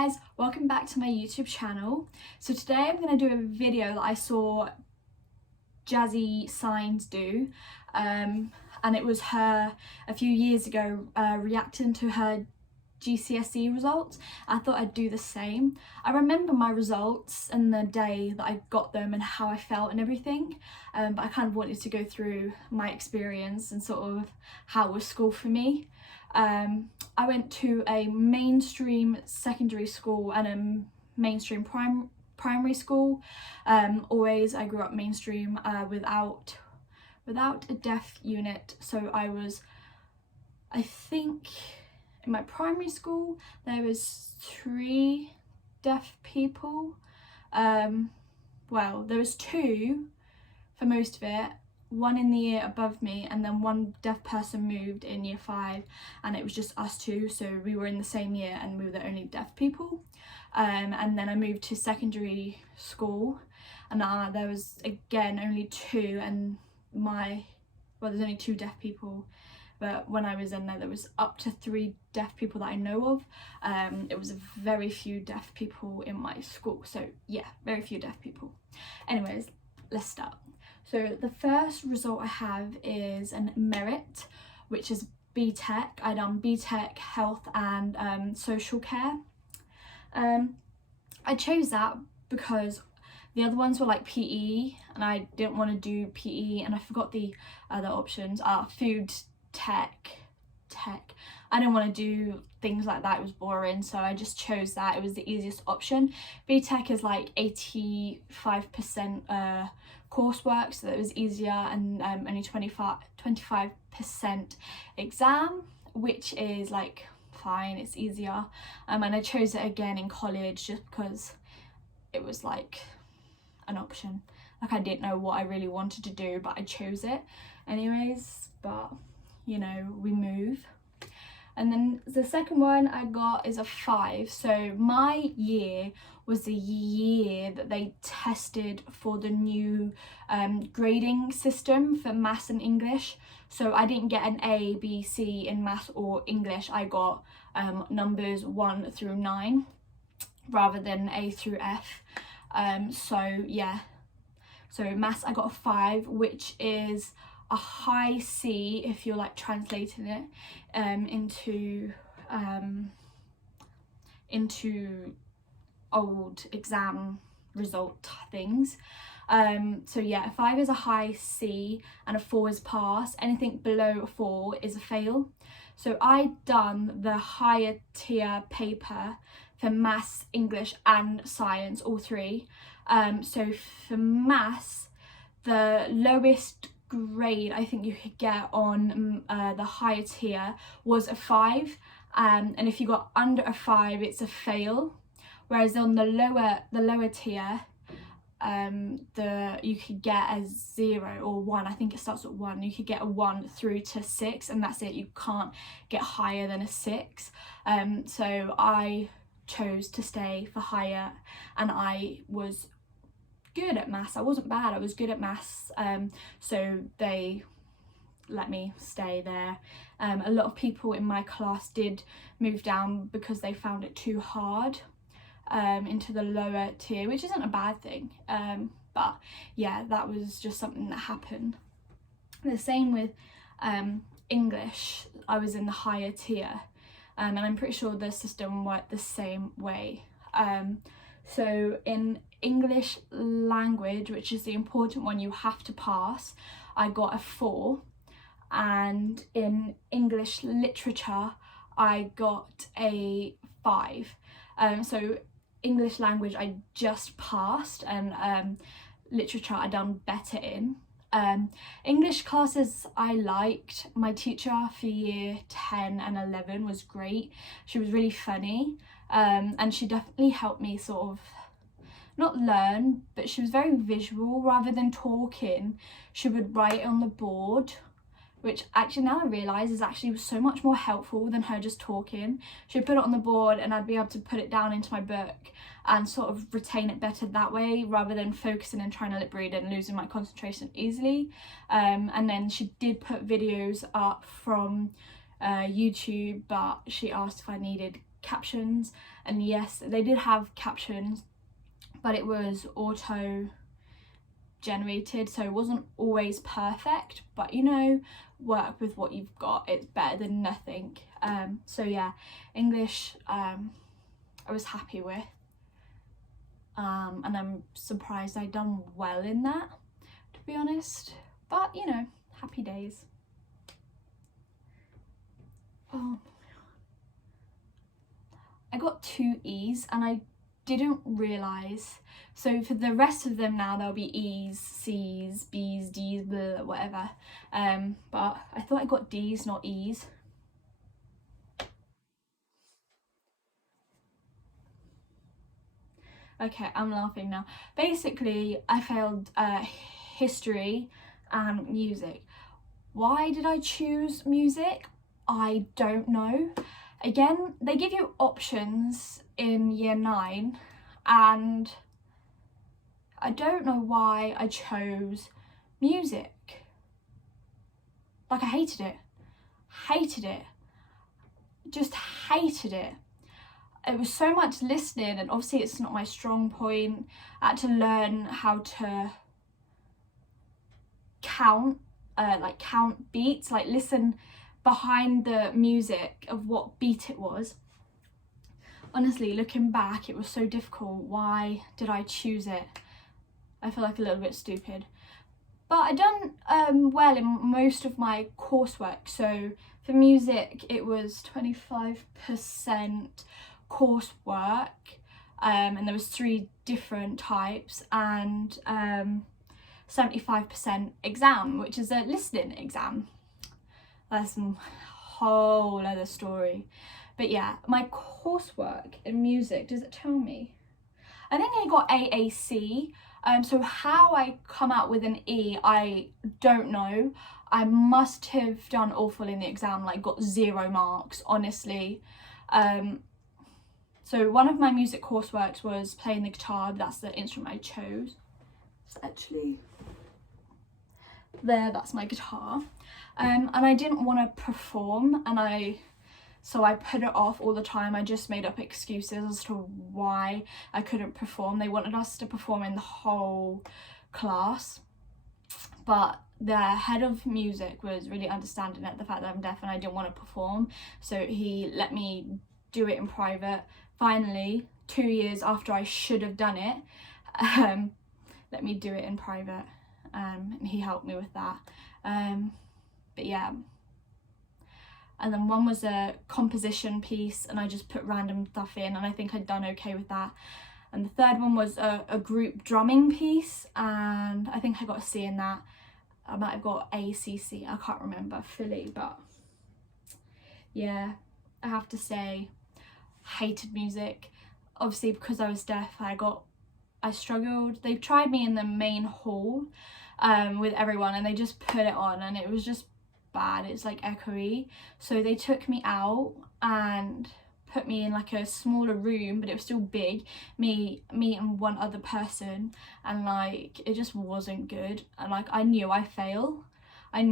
Guys, welcome back to my YouTube channel. So today I'm going to do a video that I saw Jazzy Signs do, and it was her a few years ago reacting to her GCSE results. I thought I'd do the same. I remember my results and the day that I got them and how I felt and everything, but I kind of wanted to go through my experience and sort of how was school for me. I went to a mainstream secondary school and a mainstream primary school. Always I grew up mainstream without a deaf unit, so I think in my primary school there was 3 deaf people. Well, there was 2 for most of it, 1 in the year above me, and then 1 deaf person moved in year 5, and it was just us 2, so we were in the same year and we were the only deaf people. And then I moved to secondary school, and there was again only 2, and there's only 2 deaf people, but when I was in there was up to 3 deaf people that I know of. It was very few deaf people in my school, so yeah, very few deaf people. Anyways, let's start. So the first result I have is an merit, which is BTEC. I done BTEC Health and Social Care. I chose that because the other ones were like PE, and I didn't want to do PE, and I forgot the other options are Food Tech. I didn't want to do things like that, it was boring, so I just chose that. It was the easiest option. BTEC is like 85% coursework, so that was easier, and only 25% exam, which is like fine, it's easier. And I chose it again in college just because it was like an option. Like, I didn't know what I really wanted to do, but I chose it anyways. But you know, we move. And then the second one I got is a 5. So my year was the year that they tested for the new grading system for maths and English. So I didn't get an A, B, C in maths or English. I got numbers 1 through 9 rather than A through F. So yeah, so maths I got a 5, which is a high C if you're like translating it into old exam result things. So yeah, a 5 is a high C and a 4 is pass. Anything below a 4 is a fail. So I done the higher tier paper for maths, English and science, all 3. So for maths, the lowest grade I think you could get on the higher tier was a 5, and if you got under a 5 it's a fail, whereas on the lower tier you could get a 0 or 1. I think it starts at 1. You could get a 1 through to 6, and that's it. You can't get higher than a 6. So I chose to stay for higher, and I was good at maths. I wasn't bad, I was good at maths, so they let me stay there. A lot of people in my class did move down because they found it too hard into the lower tier, which isn't a bad thing, but yeah, that was just something that happened. The same with English. I was in the higher tier, and I'm pretty sure the system worked the same way. So in English language, which is the important one you have to pass, I got a 4, and in English literature I got a 5. So English language I just passed, and literature I done better in. English classes I liked. My teacher for year 10 and 11 was great. She was really funny, and she definitely helped me sort of not learn, but she was very visual. Rather than talking, she would write it on the board, which actually now I realise is actually so much more helpful than her just talking. She'd put it on the board and I'd be able to put it down into my book and sort of retain it better that way, rather than focusing and trying to lip read and losing my concentration easily. And then she did put videos up from YouTube, but she asked if I needed captions, and yes, they did have captions, but it was auto generated, so it wasn't always perfect, but you know, work with what you've got, it's better than nothing. So yeah, English I was happy with, and I'm surprised I'd done well in that, to be honest, but you know, happy days. Oh, I got 2 E's and I didn't realise. So for the rest of them now, there'll be E's, C's, B's, D's, blah, whatever. But I thought I got D's, not E's. Okay, I'm laughing now. Basically, I failed history and music. Why did I choose music? I don't know. Again, they give you options in year 9, and I don't know why I chose music. Like, I hated it, just hated it. It was so much listening, and obviously it's not my strong point. I had to learn how to count beats, like listen behind the music of what beat it was. Honestly, looking back, it was so difficult. Why did I choose it? I feel like a little bit stupid. But I done well in most of my coursework. So for music, it was 25% coursework, and there was 3 different types, and 75% exam, which is a listening exam. That's a whole other story. But yeah, my coursework in music, does it tell me? I think I got AAC. So how I come out with an E, I don't know. I must have done awful in the exam, like got 0 marks, honestly. So one of my music courseworks was playing the guitar. That's the instrument I chose. It's actually there, that's my guitar. And I didn't want to perform, and so I put it off all the time. I just made up excuses as to why I couldn't perform. They wanted us to perform in the whole class, but the head of music was really understanding at the fact that I'm deaf and I didn't want to perform, so he let me do it in private. Finally, 2 years after I should have done it, let me do it in private, and he helped me with that. But yeah, and then one was a composition piece, and I just put random stuff in, and I think I'd done okay with that. And the third one was a group drumming piece, and I think I got a C in that. I might have got ACC, I can't remember fully, but yeah, I have to say, hated music. Obviously, because I was deaf, I struggled. They tried me in the main hall with everyone, and they just put it on, and it was just bad. It's like echoey, so they took me out and put me in like a smaller room, but it was still big, me and one other person, and like it just wasn't good. And like I knew I'd fail. I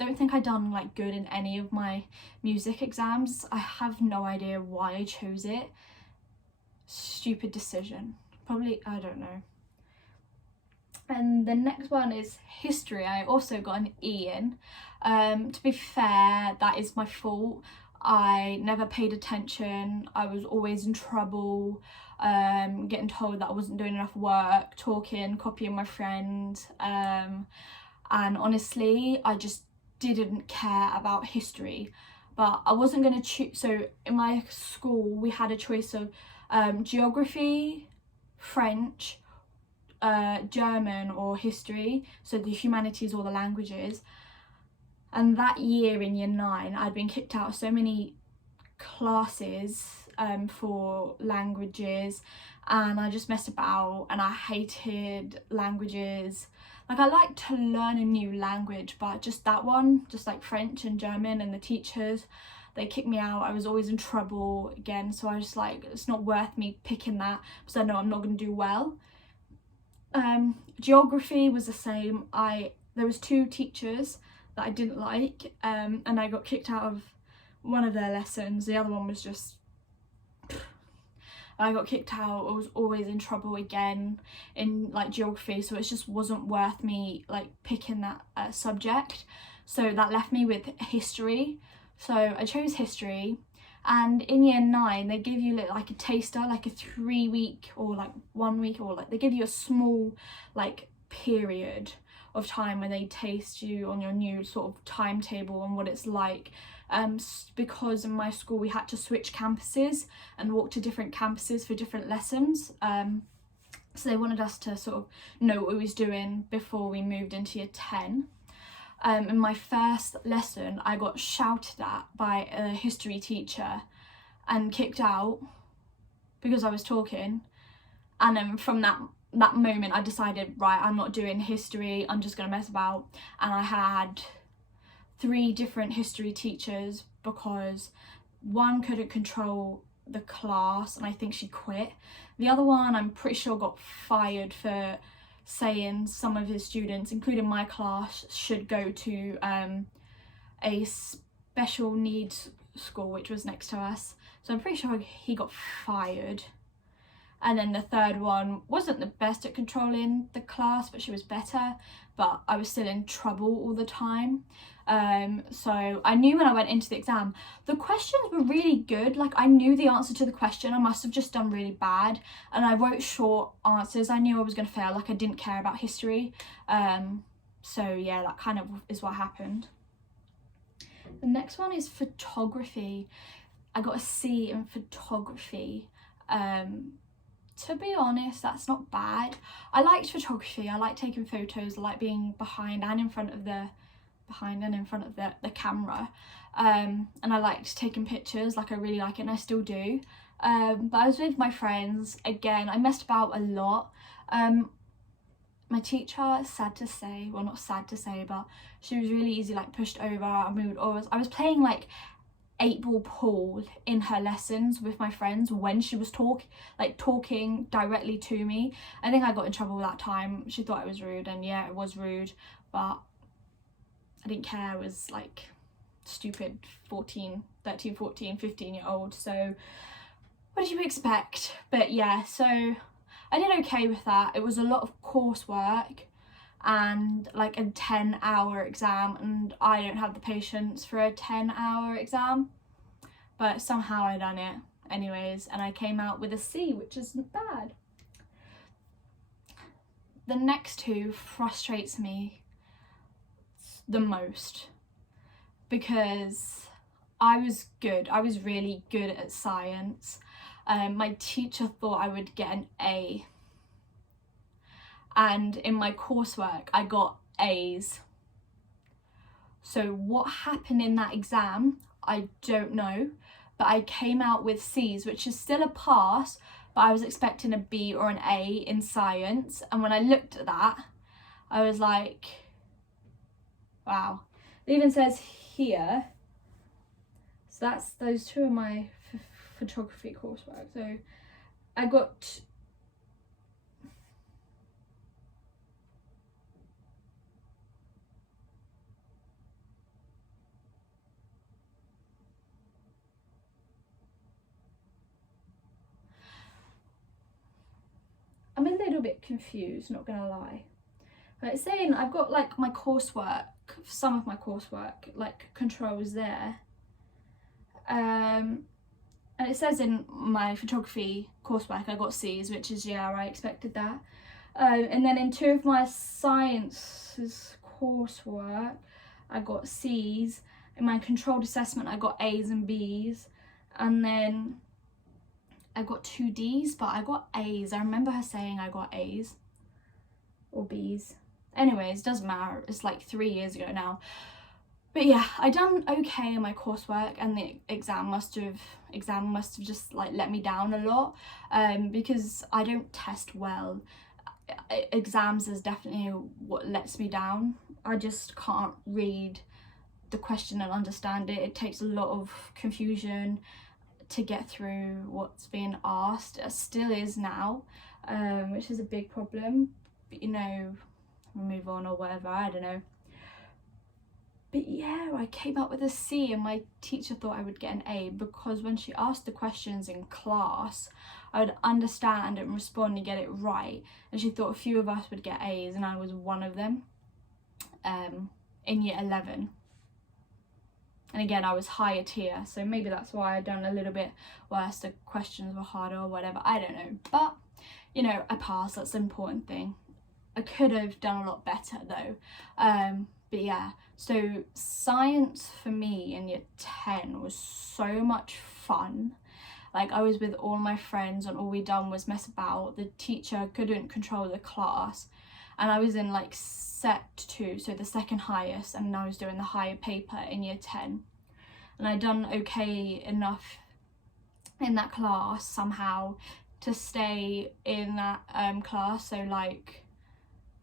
don't think I'd done like good in any of my music exams. I have no idea why I chose it. Stupid decision, probably, I don't know. And the next one is history. I also got an E in. To be fair, that is my fault. I never paid attention. I was always in trouble, getting told that I wasn't doing enough work, talking, copying my friend. And honestly, I just didn't care about history. But I wasn't going to choose. So in my school, we had a choice of geography, French, German or history, so the humanities or the languages. And that year in year 9, I'd been kicked out of so many classes for languages, and I just messed about, and I hated languages. Like, I like to learn a new language, but just that one, just like French and German, and the teachers, they kicked me out. I was always in trouble again, so I was just like, it's not worth me picking that because I know I'm not going to do well. Geography was the same. There was 2 teachers that I didn't like, and I got kicked out of one of their lessons. The other one was just, I got kicked out. I was always in trouble again in like geography, so it just wasn't worth me like picking that subject. So that left me with history. So I chose history, and in year 9 they give you like a taster, like a 3-week or like 1 week, or like they give you a small like period of time where they taste you on your new sort of timetable and what it's like. Because in my school we had to switch campuses and walk to different campuses for different lessons, so they wanted us to sort of know what we was doing before we moved into year 10. In my first lesson I got shouted at by a history teacher and kicked out because I was talking, and then from that moment I decided, right, I'm not doing history, I'm just gonna mess about. And I had 3 different history teachers because one couldn't control the class and I think she quit. The other one I'm pretty sure got fired for saying some of his students, including my class, should go to a special needs school which was next to us, so I'm pretty sure he got fired. And then the third one wasn't the best at controlling the class, but she was better, but I was still in trouble all the time. So I knew when I went into the exam, the questions were really good. Like I knew the answer to the question, I must have just done really bad. And I wrote short answers. I knew I was going to fail, like I didn't care about history. So yeah, that kind of is what happened. The next one is photography. I got a C in photography. To be honest, that's not bad. I liked photography. I like taking photos. I like being behind and in front of the camera, and I liked taking pictures. Like I really like it, and I still do. But I was with my friends again. I messed about a lot. My teacher, sad to say, well, not sad to say, but she was really easy, like pushed over, and I was playing like 8-ball pool in her lessons with my friends when she was talking directly to me. I think I got in trouble that time. She thought it was rude, and yeah, it was rude, but I didn't care. I was like stupid 13, 14, 15-year-old, so what did you expect? But yeah, so I did okay with that. It was a lot of coursework and like a 10-hour exam, and I don't have the patience for a 10-hour exam, but somehow I done it anyways, and I came out with a C, which isn't bad. The next 2 frustrates me the most because I was really good at science. My teacher thought I would get an A, and in my coursework I got A's. So what happened in that exam, I don't know, but I came out with C's, which is still a pass, but I was expecting a B or an A in science. And when I looked at that, I was like, wow. It even says here, so that's those 2 of my photography coursework. So I got I'm a little bit confused, not gonna lie. But it's saying I've got like my coursework, some of my coursework, like controls there. And it says in my photography coursework I got C's, which is, yeah, I expected that. And then in 2 of my sciences coursework I got C's. In my controlled assessment I got A's and B's. And then I got 2 D's, but I got A's. I remember her saying I got A's or B's. Anyways, doesn't matter. It's like 3 years ago now. But yeah, I done okay in my coursework, and the exam must have just like let me down a lot, because I don't test well. Exams is definitely what lets me down. I just can't read the question and understand it. It takes a lot of confusion to get through what's being asked. It still is now, which is a big problem. But, you know, we'll move on or whatever, I don't know. But yeah, I came up with a C, and my teacher thought I would get an A, because when she asked the questions in class, I would understand and respond and get it right, and she thought a few of us would get A's, and I was one of them, in year 11. And again, I was higher tier, so maybe that's why I'd done a little bit worse, the questions were harder or whatever, I don't know. But, you know, I passed, that's the important thing. I could have done a lot better though. But yeah, so science for me in year 10 was so much fun. Like, I was with all my friends and all we done was mess about. The teacher couldn't control the class, and I was in like set 2, so the second highest, and I was doing the higher paper in year 10, and I'd done okay enough in that class somehow to stay in that class. So like,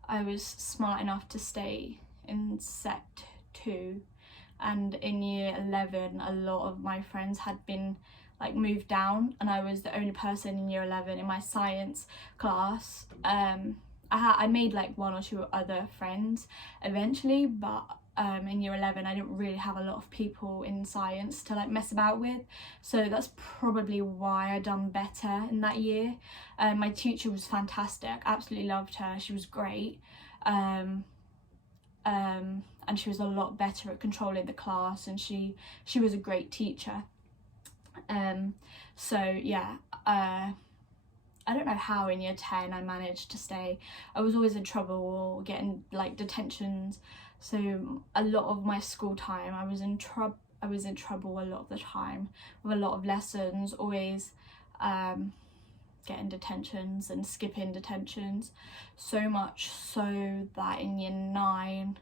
I was smart enough to stay in set 2, and in year 11 a lot of my friends had been like moved down, and I was the only person in year 11 in my science class. I made like 1 or 2 other friends eventually, but in year 11 I didn't really have a lot of people in science to like mess about with, so that's probably why I done better in that year. My teacher was fantastic, absolutely loved her, she was great, and she was a lot better at controlling the class, and she was a great teacher. So yeah, I don't know how in year 10 I managed to stay. I was always in trouble, getting like detentions, so a lot of my school time I was in trouble a lot of the time with a lot of lessons, always getting detentions and skipping detentions, so much so that in year 9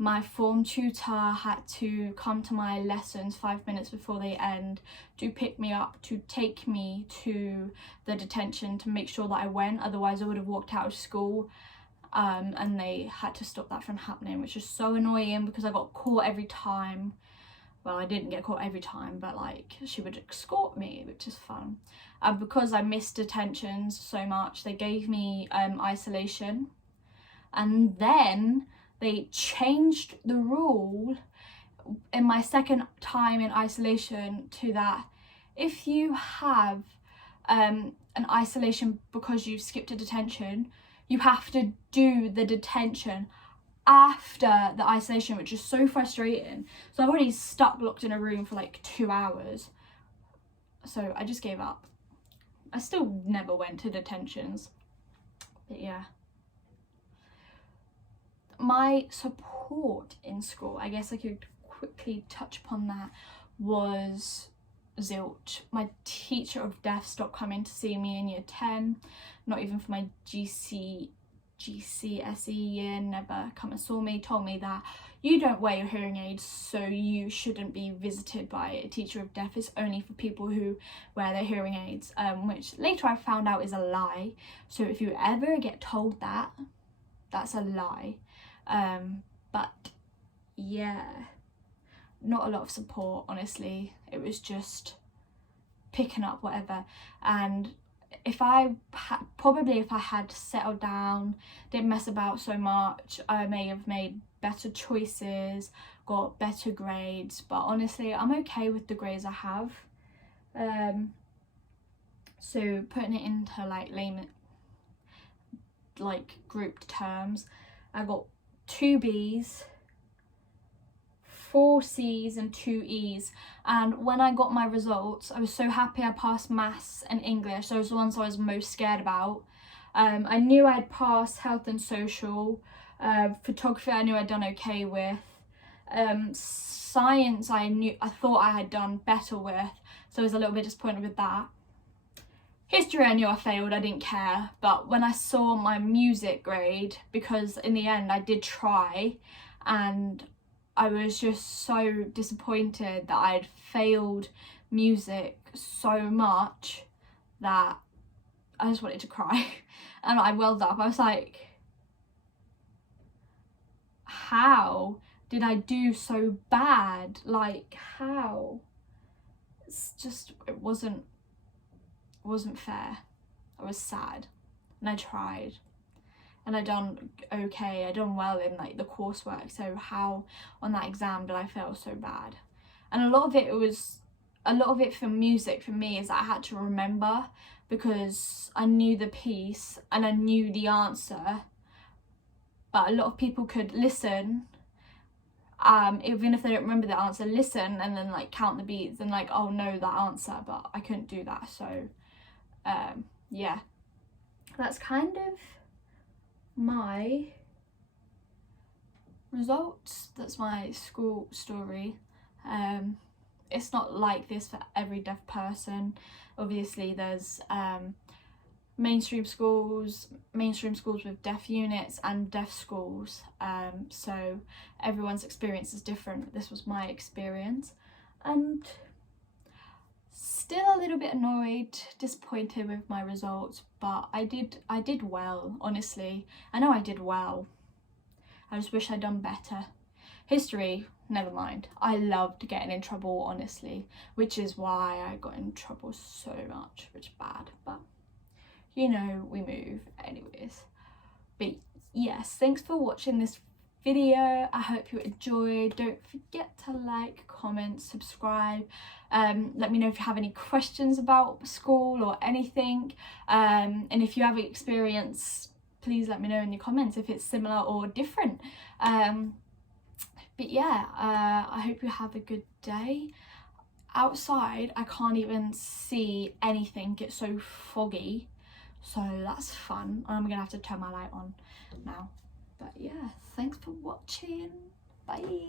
my form tutor had to come to my lessons 5 minutes before they end to pick me up, to take me to the detention to make sure that I went, otherwise I would have walked out of school, and they had to stop that from happening, which is so annoying because I got caught every time. Well, I didn't get caught every time, but like, she would escort me, which is fun. Because I missed detentions so much, they gave me isolation, and then they changed the rule in my second time in isolation to that if you have an isolation because you've skipped a detention, you have to do the detention after the isolation, which is so frustrating. So I've already stuck locked in a room for like 2 hours, so I just gave up. I still never went to detentions, but yeah. My support in school, I guess I could quickly touch upon that, was zilch. My teacher of deaf stopped coming to see me in year 10, not even for my GCSE year, never come and saw me, told me that you don't wear your hearing aids, so you shouldn't be visited by a teacher of deaf, it's only for people who wear their hearing aids, which later I found out is a lie. So if you ever get told that, that's a lie. But yeah, not a lot of support, honestly. It was just picking up whatever, and if I had settled down, didn't mess about so much, I may have made better choices, got better grades, but honestly I'm okay with the grades I have. So putting it into like layman, like grouped terms, I got 2 B's, 4 C's and 2 E's, and when I got my results I was so happy. I passed maths and English, those were the ones I was most scared about. I knew I'd passed health and social, photography I knew I'd done okay with, science I thought I had done better with, so I was a little bit disappointed with that. History I knew I failed, I didn't care, but when I saw my music grade, because in the end I did try, and I was just so disappointed that I'd failed music so much that I just wanted to cry. And I welled up. I was like, how did I do so bad? Like, how? It's just, it wasn't fair. I was sad, and I tried, and I done okay, I done well in like the coursework, so how on that exam did I fail so bad? And a lot of it for music for me is that I had to remember, because I knew the piece and I knew the answer, but a lot of people could listen, even if they don't remember the answer, listen and then like count the beats and like, oh no, that answer, but I couldn't do that. So yeah, that's kind of my results. That's my school story. It's not like this for every deaf person. Obviously there's mainstream schools with deaf units and deaf schools, so everyone's experience is different. This was my experience, and still a little bit annoyed, disappointed with my results, but I did well, honestly. I know I did well. I just wish I'd done better. History, never mind. I loved getting in trouble, honestly, which is why I got in trouble so much, which is bad, but you know, we move anyways. But yes, thanks for watching this video. I hope you enjoyed. Don't forget to like, comment, subscribe. Let me know if you have any questions about school or anything, and if you have experience, please let me know in the comments if it's similar or different. But yeah, I hope you have a good day. Outside I can't even see anything, it's so foggy, so that's fun. I'm gonna have to turn my light on now. But yeah, thanks for watching. Bye.